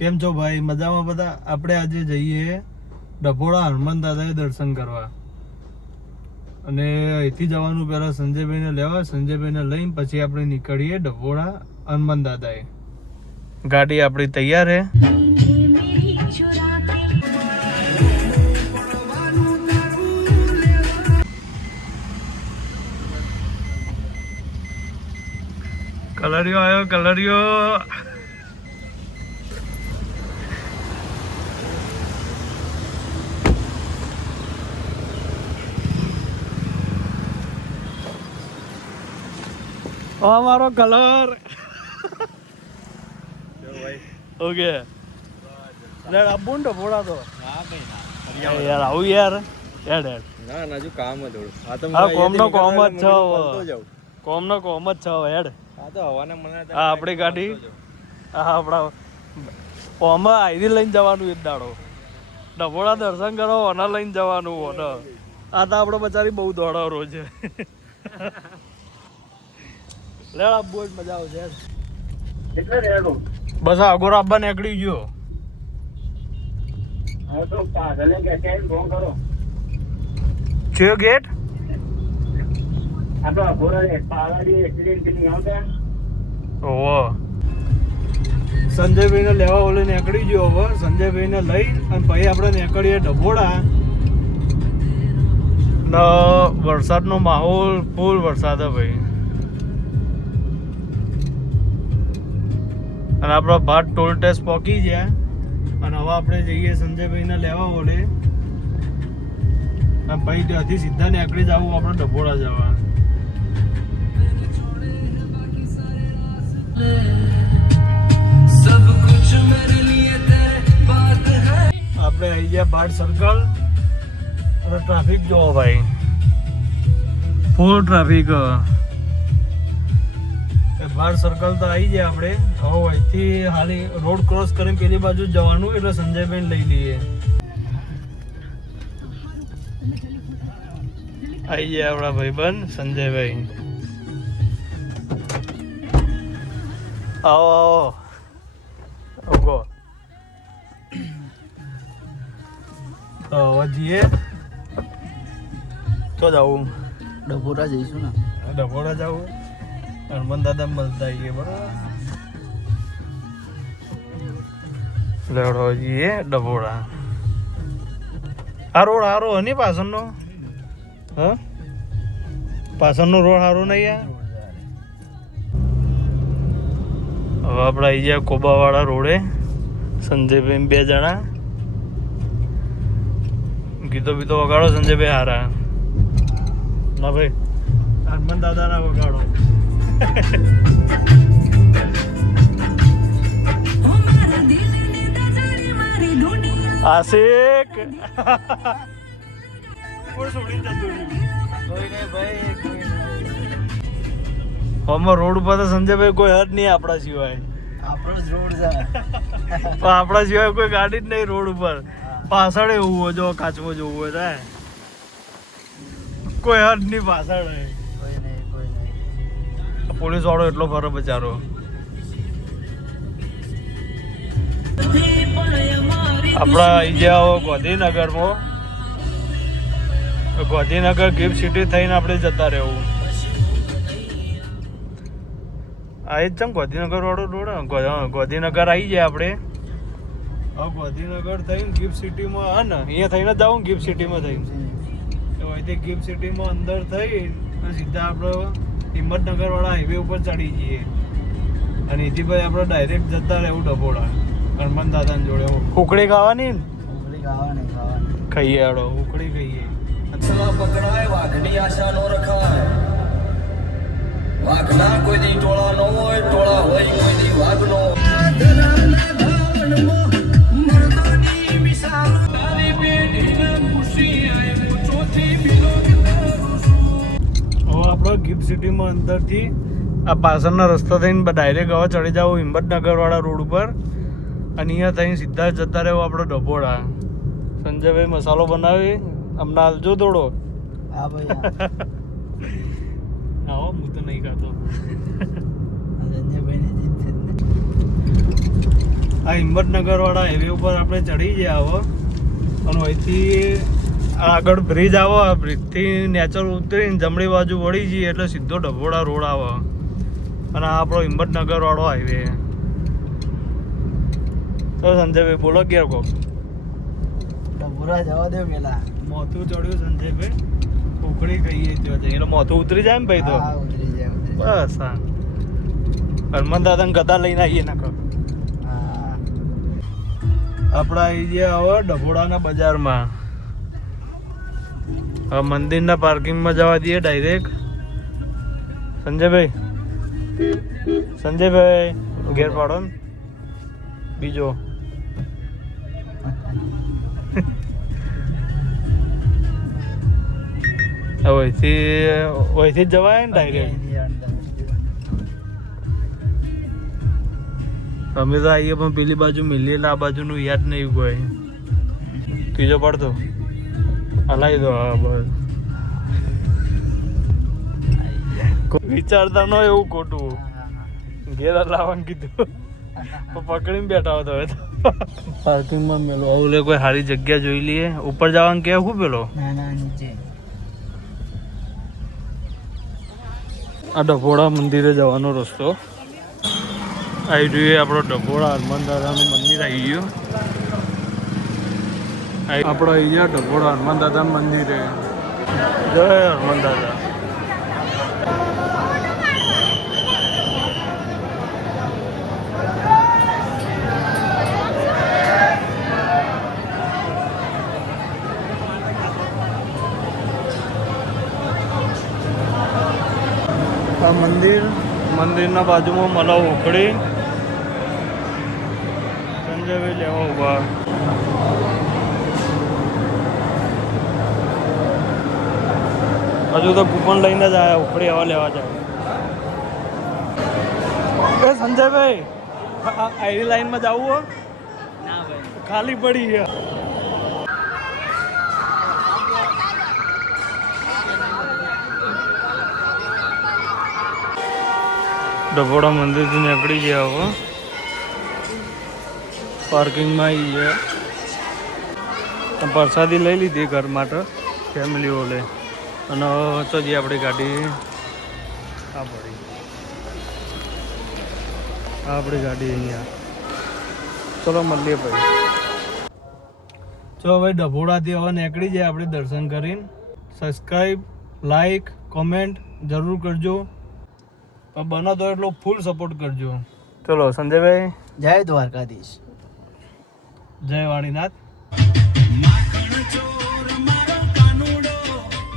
કેમ છો ભાઈ? મજામાં બધા? આપણે આજે જઈએ ડભોળા હનુમાન દાદાએ દર્શન કરવા અને અહીંથી જવાનું પહેલા સંજયભાઈને લેવા, સંજયભાઈને લઈને પછી આપણે નીકળીએ ડભોળા હનુમાન દાદાએ. ગાડી આપણી તૈયાર હે. કલરિયો આવ્યો, કલરિયો. મારો કલર ઓકે બુંડ ભોળા તો યાર આવું યાર હેડ હેડ ના ના જો કામ જ થોડું આ તો હા કોમનો કોમ જ છે કોમનો કોમ જ છે હેડ આ તો હવાને મને આ આપણી ગાડી આ આપણા ઓમાં આઈડી લઈને જવાનું એક દાડો ડભોળા દર્શન કરો ઓના લઈને જવાનું ઓને આ તો આપણો બચારી બહુ દોડો રોજ લેડા બહુ જ મજા આવશે એટલે રેડો બસ આગળ આપવા નીકળી ગયો હવે તો પાગલે ગેટ ફોન કરો ચિયો ગેટ આ તો આગળ પાવાડી એક્સિડન્ટ થી આવતા ઓહો સંજયભાઈને લેવા ઓલે નીકળી ગયો હવે સંજયભાઈને લઈ અને પછી આપણે નીકળીએ ડભોળા ને વરસાદનો માહોલ ફૂલ વરસાદ હે ભાઈ અને આપણો ભાત ટોલ ટેક્સ પહોંચી ગયા અને હવે આપણે જઈએ સંજયભાઈને લેવા ઓલે અને પછી ત્યાંથી સીધા નીકળી જવું આપણે ડભોળા જવા. આપણે આવી ગયા ભાટ સર્કલ અને ટ્રાફિક જોવો ભાઈ ફૂલ ટ્રાફિક. ભાટ સર્કલ તો આવી જાય આપણે હવે અહીંથી હાલી રોડ ક્રોસ કરીને પેલી બાજુ જવાનું એટલે સંજયભાઈ લઈ લઈએ. આવી જાય આપણા ભાઈબંધ સંજયભાઈ. આવો આવો ઓકો તો હવે જઈએ તો જવું ડભોરા જઈશું ને ડભોરા જવું હનુમાન દાદા મળતા આવીએ બરાબર. લેવડો જઈએ ડભોળા. આ રોડ સારો હે પાછળનો હા પાછળનો રોડ સારો નહીં યાર. હવે આપણે આવી ગયા કોબાવાળા રોડે સંજયભાઈ 2 જણા ગીતો બીતો વગાડો સંજયભાઈ હારા ના ભાઈ હનુમાન દાદાના વગાડો. આશિક કોઈ છોડીને જતું નહીં રોડ ઉપર તો સંજયભાઈ કોઈ હદ નહીં આપણા સિવાય. આપણો જ રોડ છે આપણા સિવાય કોઈ ગાડી જ નહીં રોડ ઉપર. પાછળ એવું હોય જો કાચમાં જોવું હોય થાય કોઈ હદ નહીં પાછળ પોલીસ વાળો એટલો ફરે બચારો. આપણા આવી ગયા ગાંધીનગરમાં ગાંધીનગર ગિફ્ટ સિટી થઈને આપણે જતા રહેવું. આ જ છે ગાંધીનગર વાળો રોડ. ગાંધીનગર આવી જાય આપણે હવે ગાંધીનગર થઈને ગિફ્ટ સિટીમાં હા ને અહીંયા થઈને જ જાઉં ગિફ્ટ સિટીમાં થઈને અહીંથી ગિફ્ટ સિટીમાં અંદર થઈ સીધા આપણે હિંમતનગર વાળા હાઈવે ઉપર ચડી જઈએ અને એથી પછી આપણે ડાયરેક્ટ જતા રહેવું ડભોળા હનુમાન દાદાની જોડે. ઉકળી ખાવાની ને ખાઈએ આડો ઉકળી ખાઈએ. પકડાય વાઘની આશા નો રખાય વાઘના કોઈ દી ટોળા નો હોય ટોળા હોય કોઈ દી વાઘ નો. આપણો ગિફ્ટ સિટીમાં અંદરથી આ પાછળના રસ્તા થઈને ડાયરેક્ટ હવે ચડી જાવ હિંમતનગર વાળા રોડ ઉપર અને અહીંયા થઈને સીધા જતા રહેવું આપણે ડભોળા. સંજયભાઈ મસાલો બનાવી અમને હાલજો થોડો. હા ભાઈ આવો હું તો નહીં ખાતો. આ હિંમતનગર વાળા હાઈવે ઉપર આપણે ચડી ગયા આવો અને અહીંથી આગળ બ્રિજ આવો આ બ્રિજથી નેચર ઉતરીને જમણી બાજુ વળી જઈએ એટલે સીધો ડભોડા રોડ આવે અને આ આપણો હિંમતનગર વાળો હાઈવે. તો સંજયભાઈ બોલો ક્યાં કહો ડભોડા જવા દે પેલા મોથું ચડ્યું સંજયભાઈ ઉકળી કહીએ ત્યાં જઈએ એટલે મોથું ઉતરી જાય ને ભાઈ તો હા ઉતરી જાય બસ હા હનુમાન દાદાને ગદા લઈને આવીએ નાખો. હા આપણા આવી ગયા હવે ડભોડાના બજારમાં. હવે મંદિરના પાર્કિંગમાં જવા દઈએ ડાયરેક્ટ. સંજયભાઈ ઘેર પાડો ને બીજો. વહીથી જ જવાય ને ડાયરેક્ટ. અમે તો આવીએ પણ પેલી બાજુ મિલીએ એટલે આ બાજુનું યાદ નહીં કોઈ. ત્રીજો પડતો હલાવી દો. હા બસ વિચારતા ન એવું ખોટું ઘેર લાવવાનું કીધું પકડીને બેઠા હતો હવે તો પાર્કિંગમાં મેલો ઓલે કોઈ સારી જગ્યા જોઈ લઈએ. ઉપર જવાનું કે શું પેલો ના ના નીચે આ ડભોડા મંદિરે જવાનો રસ્તો આવી જોઈએ. આપણો ડભોડા હનુમાન દાદાનું મંદિર આવી ગયું. આપણો આવી ગયા ડભોડા હનુમાન દાદાનું મંદિરે. જય હનુમાન દાદા. આ મંદિરના બાજુમાં मला ઉખડી સંજયભાઈ લેવા ઉભા. હજુ તો કૂપન લઈને જ આવ્યા ઉખડી હવા લેવા જાય. એ સંજયભાઈ આઈડી લાઈનમાં જવું હો ના ભાઈ ખાલી પડી છે. ડભોડા મંદિરથી નીકળી ગયા હવે પાર્કિંગમાં આવી ગયા. પ્રસાદી લઈ લીધી ઘર માટે ફેમિલીઓ લે અને તો જે આપણી ગાડી આ પડી. આપણી ગાડી અહીંયા. ચલો મળીએ ભાઈ. ચલો ભાઈ ડભોડાથી હવે નીકળી જાય આપણે દર્શન કરીને. સબસ્ક્રાઈબ લાઈક કોમેન્ટ જરૂર કરજો. બનો તો એટલો ફૂલ સપોર્ટ કરજો. ચલો સંજયભાઈ જય દ્વારકાધીશ જય વાણીનાથ.